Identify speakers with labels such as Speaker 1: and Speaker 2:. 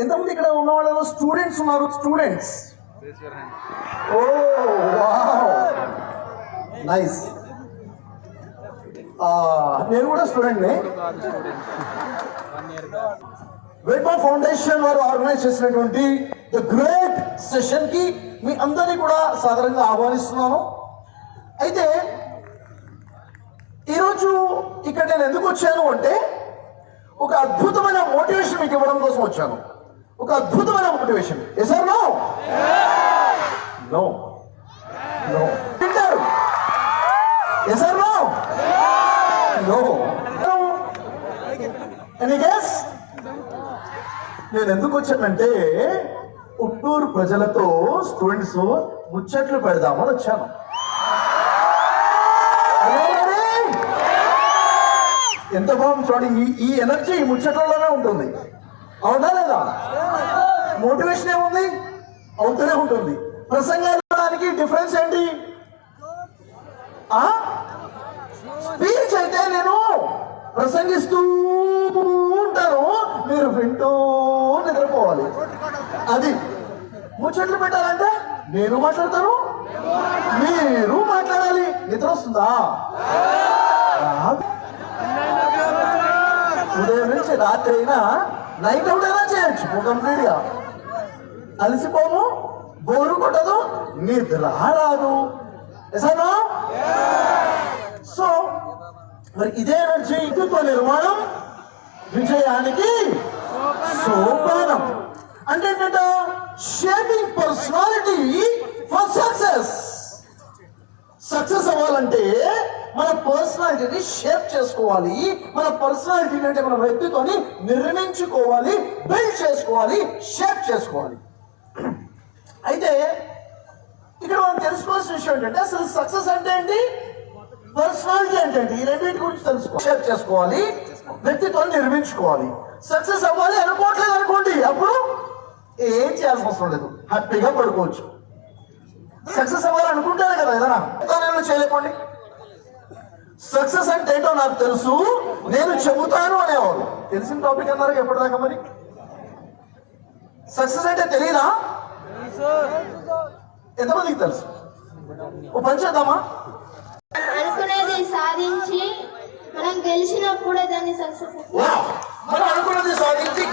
Speaker 1: ఎంతమంది ఇక్కడ ఉన్న వాళ్ళలో స్టూడెంట్స్ ఉన్నారు? స్టూడెంట్స్ ఓ నైస్ నేను కూడా స్టూడెంట్ని వెల్బా ఫౌండేషన్ వారు ఆర్గనైజ్ చేసినటువంటి ద గ్రేట్ సెషన్కి మీ అందరినీ కూడా సాధారణంగా ఆహ్వానిస్తున్నాను. అయితే ఈరోజు ఇక్కడ నేను ఎందుకు వచ్చాను అంటే ఒక అద్భుతమైన మోటివేషన్ మీకు ఇవ్వడం కోసం వచ్చాను. ఒక అద్భుతమైన motivation yes sir no no no వింటారు yes sir no no any guess నేను ఎందుకు వచ్చానంటే పుట్టూరు ప్రజలతో స్టూడెంట్స్ ముచ్చట్లు పెడదామని వచ్చాను! ఎంత బాగుంది చూడండి ఈ- ఈ ఎనర్జీ ముచ్చట్లలోనే ఉంటుంది. అవునా లేదా? మోటివేషన్ ఏముంది? అవుతూనే ఉంటుంది. ప్రసంగానికి డిఫరెన్స్ ఏంటి? ఆ? స్పీచ్ అయితే నేను ప్రసంగిస్తూ ఉంటాను. మీరు వింటూ నిద్రపోవాలి. అది ముచ్చట్లు పెట్టాలంటే నేను మాట్లాడతాను? మీరు మాట్లాడాలి. నిద్ర వస్తుందా? ఉదయం నుంచి రాత్రి అయినా నైట్ అవుట్ అయినా చేయొచ్చు. కంప్లీట్గా అలసిపోము బోరు కొట్టదు నిద్ర రాదు ఎసనా సో మరి ఇదే ఎనర్జీ హిందుత్వ నిర్మాణం విజయానికి సోపానం. అంటే ఏంటంటే షేపింగ్ పర్సనాలిటీ సక్సెస్ అవ్వాలంటే మన పర్సనాలిటీని షేప్ చేసుకోవాలి. మన పర్సనాలిటీని అంటే మన వ్యక్తిత్వాన్ని నిర్మించుకోవాలి బిల్డ్ చేసుకోవాలి షేప్ చేసుకోవాలి. అయితే ఇక్కడ మనం తెలుసుకోవాల్సిన విషయం ఏంటంటే అసలు సక్సెస్ అంటే ఏంటి? పర్సనాలిటీ అంటే ఏంటి? ఈ రెండింటి గురించి తెలుసుకో షేప్ చేసుకోవాలి వ్యక్తిత్వాన్ని నిర్మించుకోవాలి. సక్సెస్ అవ్వాలి అనుకోవట్లేదు అనుకోండి అప్పుడు ఏం చేయాల్సిన అవసరం లేదు. హ్యాపీగా పడుకోవచ్చు. సక్సెస్ అవ్వాలనుకుంటేనే కదా ఏదైనా. నేను చేయలేకండి సక్సెస్ అంటే ఏంటో నాకు తెలుసు నేను చెబుతాను అనేవారు తెలిసిన టాపిక్ అన్నారు ఎప్పటిదాకా మరి? సక్సెస్ అంటే తెలియదా ఎంతమందికి తెలుసు? ఓ పని చేద్దామా?
Speaker 2: అనుకునేది సాధించి మనం గెలిచినప్పుడే దాన్ని సక్సెస్!
Speaker 1: మనం అనుకున్నది సాధించి